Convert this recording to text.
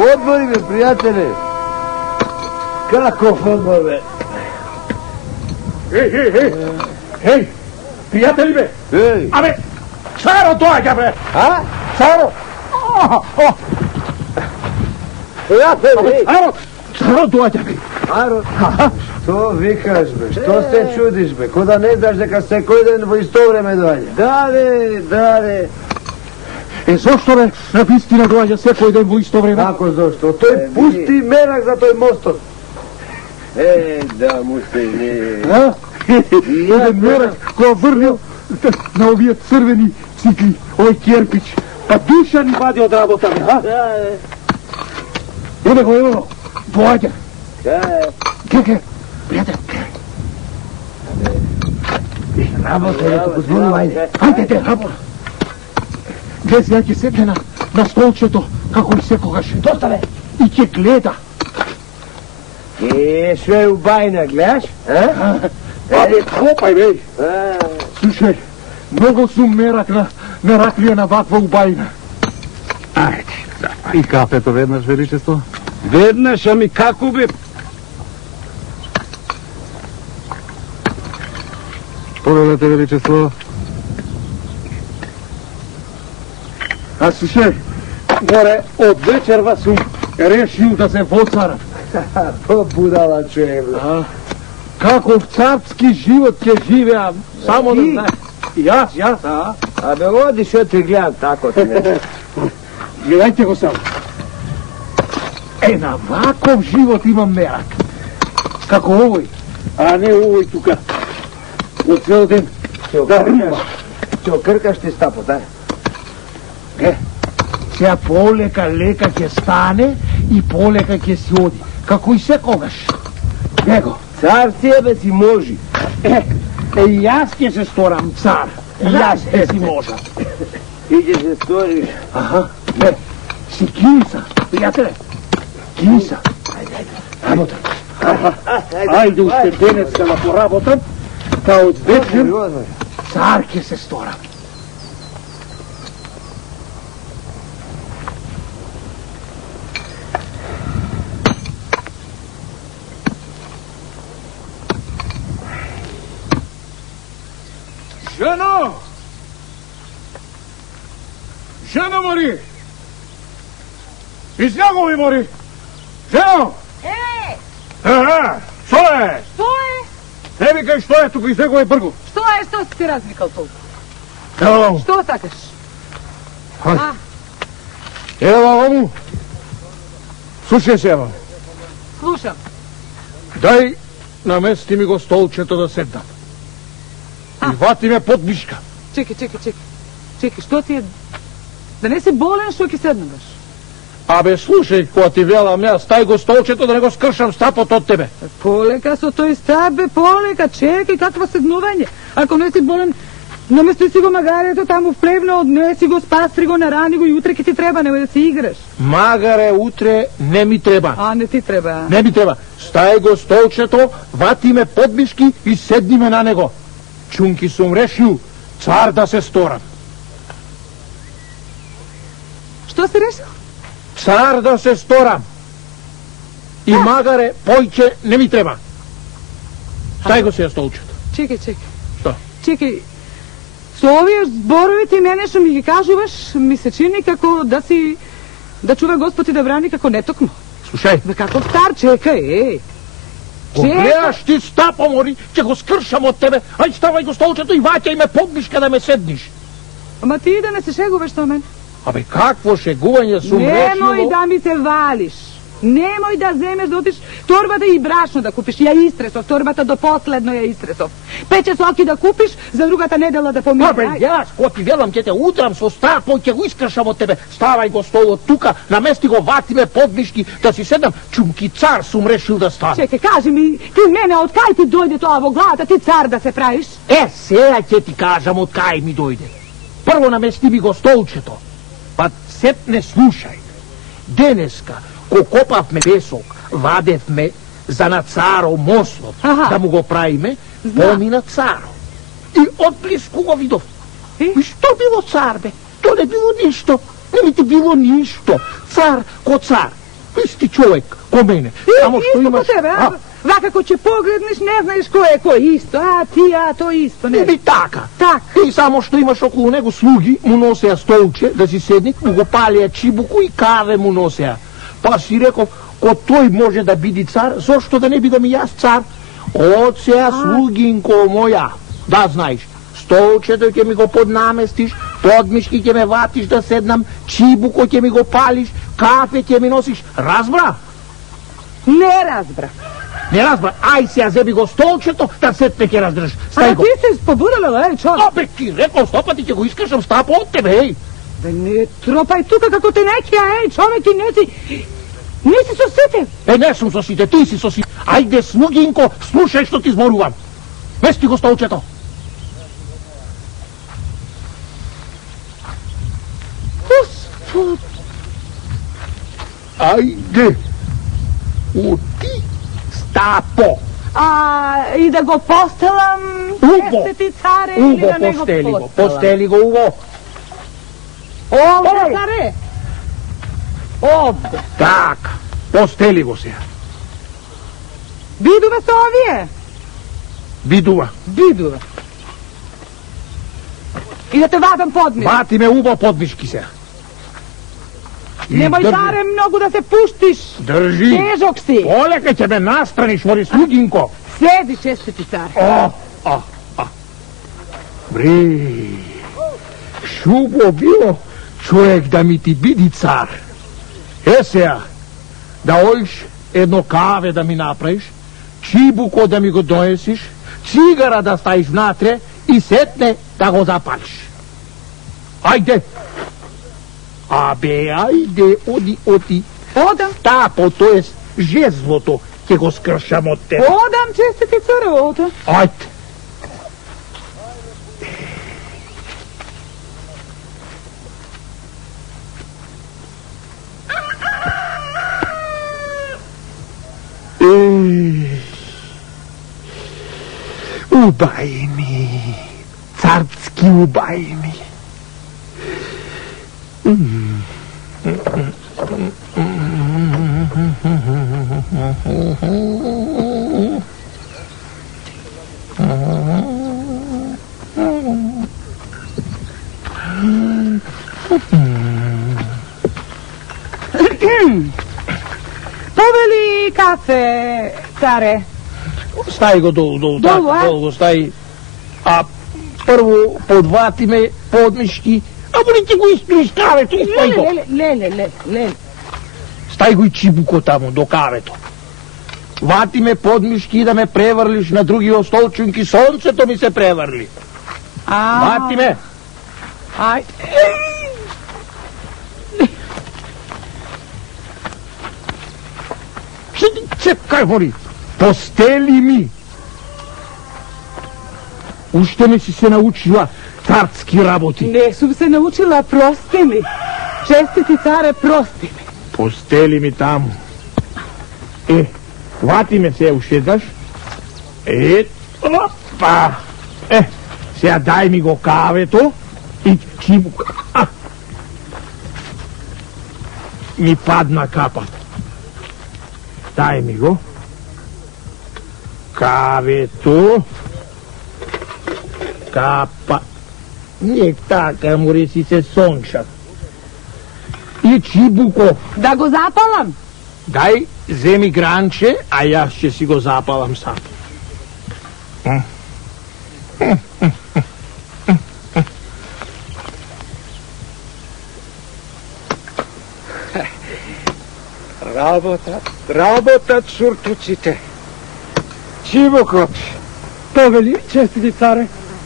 Odmori me, prijatelje. Kakov odmor, be? Hej, prijatelji, be. Hej. A be, Caro dođa, be. A? Caro. Prijatelji. Caro dođa, be. Caro? Što vikaš, be? Što se čudiš, be? Ko da ne znaš neka se koji dan u isto vreme dođe? Dare. Zašto be, na istina dođa sve koji dan u isto vreme? Kako zašto? To je pusti merak za toj mostom. Da, muste, ne. A? Jedan merak koja vrnio na ovije crveni cikli, ovaj Kjerpić. Pa duša ni vadi od rabota, be, ha? Evo go, dođa. Kaj, prijatelj. Rabota je to pozvonio, ajde. Ajde, rabota. Gdje ja će sedne na stolčeto, kako i sekogаш. Dostave. I će gleda. Sve u bajna, gledaš? Абе, хлопај, бе! Слушај, много сум мерак на раклија на ваква убајна. Ајде, и кафето веднаш, величество? Веднаш, ами како бе? Повелете, величество. А слушај, море, од вечерва сум решил да се воцарам. To budala čovjek. Каков царски живот ќе живеам, само да знаеш. Јас, а? Абе, оди што ти гледам тако ти не. Гледајте го само. На ваков живот имам мерак. Како овој, а не овој тука. Од цел ден да рума. Ќе окркаш ти стапот, ај? Сега полека ќе стане и полека ќе си оди. Како и секогаш. Него. Цар себе си можи. И јас ќе се сторам цар. И јас ќе си можа. И ќе се сториш. Аха, си киса, пријателе. Киса. Работа. Ајде уште денеска на поработам, та од вечер цар ќе се сторам. Жено мори! Изляго ми мори! Жено! Што е? Што е? Не викај што е, тука излего е бргу. Што е, што си ти разvikал толку? Ево, Што сакаш? ево, ому. Слушај се, ево. Слушам. Дај, намести ми го столчето да седнам. И вати ме под мишка. Чекай, што ти е? Да не си болен, што ќе седнеш? Абе, слушај, кога ти велам јас, тај го столчето да не го скршам стапот од тебе. Полека со тој стап, бе, полека, чекај, каква седнување. Ако не си болен, намести си го магарето таму в плевно, однеси го, спастри го, нарани го и утре ќе ти треба, немој да се играш. Магаре, утре не ми треба. А, не ти треба. Не ми треба. Стај го столчето, вати ме под мишки и седни ме на него. Чунки сум решил, цар да се сторам. Што си решил? Цар да се сторам. И магаре, појќе не ми треба. Стај го сега столчето. Чекај. Што? Чекај. Со овие зборови ти мене што ми ги кажуваш, ми се чини како да чува Господ и да брани како нетокмо. Слушај. Бе, каков стар, чекај, Го гледаш ти стапо, мори, ќе го скршам од тебе. Ај, ставај го столчето и ваќај ме под мишка да ме седниш. Ама ти да не се шегуваш со мен. Абе, какво шегување сум решило? Немој да ми се валиш. Немој да земеш да отиш торбата и брашно да купиш. Ја истресов, торбата до последно ја истресов. 5 соки да купиш, за другата недела да поминеш. Абе, јас, кога ти велам, ќе те удрам со стапо и ќе го искршам од тебе. Ставај го столот тука, намести го, вати ме под мишки, да си седам. Чумки цар сум решил да стане. Чекай, кажи ми, ти мене, од кај ти дојде тоа во главата, ти цар да се правиш? Сега ќе ти кажам од кај ми дојде. Прво намести ми го столчето. Па сетне слушај. Денеска, ко копавме песок, вадевме за на царо мослот, да му го правиме, помина царо. И отблиску го видов. И што било цар, бе? То не било ништо. Не ми ти било ништо. Цар ко цар. Isti čovjek ko mene. Samo što Isto imaš... ko tebe, a? Vakako će pogledniš, ne znaš ko je ko, isto, a ti, a to isto, ne. I taka. Tak. I samo što imaš okolo него slugi, mu noseja stolče, da si sednik, mu go palija čibuku i kave mu noseja. Pa si rekao, ko toj može da bidi car, zašto da ne bi da mi jas car? Odsea sluginko moja, da znaš, stolčeto ќе mi go podnamestiš, podmiški ќе me vatiš da sednam, čibuko ќе mi go pališ, kafe ќе mi nosiš, razbra? Ne razbra. Ne razbra, aj se ja zebi go stolčeto, da setne ќе razdraš. A Staj go. ti se pobudala, ej, čovjek. Opet ti rekao, stopati će go iskašam stapo od tebe, ej. Da ne tropaj tuka kako te neki, a ej, čovjek i nisi sosite. E, ne sam sosite, ti si sosite. Ajde, sluginko, slušaj što ti zboruvam. Mesti go stolčeto. Gospod. Ajde, uti, stapo. A i da go postelam, Ubo. jeste ti care ili Ugo, da ne go posteli go, postelam? posteli go, Ugo. Ovde, Ovo. care? Ovde. Tak, posteli go se. Biduva se ovije? Biduva, Biduva. I da te vadam podmir. bati me Ugo podmiški se. I Nemoj drži. care mnogo da se puštiš. Drži. Težok si. Oleka će me nastraniš, mori sluginko. Sedi, čestiti care. Bre, šubo bilo čovjek da mi ti bidi car. Eseja, da ojiš jedno kave da mi napraviš, čibuko da mi go donesiš, cigara da staviš vnatre i setne da go zapališ. Ajde. Abe, ajde, odi. Odam. Tapo, to jest žezloto, će go skršam od tebe. Odam, čestiti care, odam. Ajde. Ubajni, carski ubajni. Poveli kafe, care. Stavi go dolu, Dolu, a? dolu go stavi. A prvo podvati me podmiški, a boli ti go ispiriš kave, tu stavi go. Lele. Stavi go i čibuko tamo, do kaveto. Vati me podmiški da me prevrliš na drugi ostolčunki, sonce to mi se prevrli. Vati me. Aj. Čekaj, mori, posteli mi. Ušte mi si se naučila carski raboti. Ne sam se naučila, prosti mi. Čestiti care, prosti mi. Posteli mi tamo. E, hvati me se, ušedaš. E, opa. E, сега дай ми го кавето и чибука. Ми падна капата. Дай ми го. Кавето. Капа. Не така, мори си се сончат. И чибуко. Да го запалам? Дай, вземи гранче, а јас ќе си го запалам сам. Работат суртуците. Чибукот. Повели, честити царе.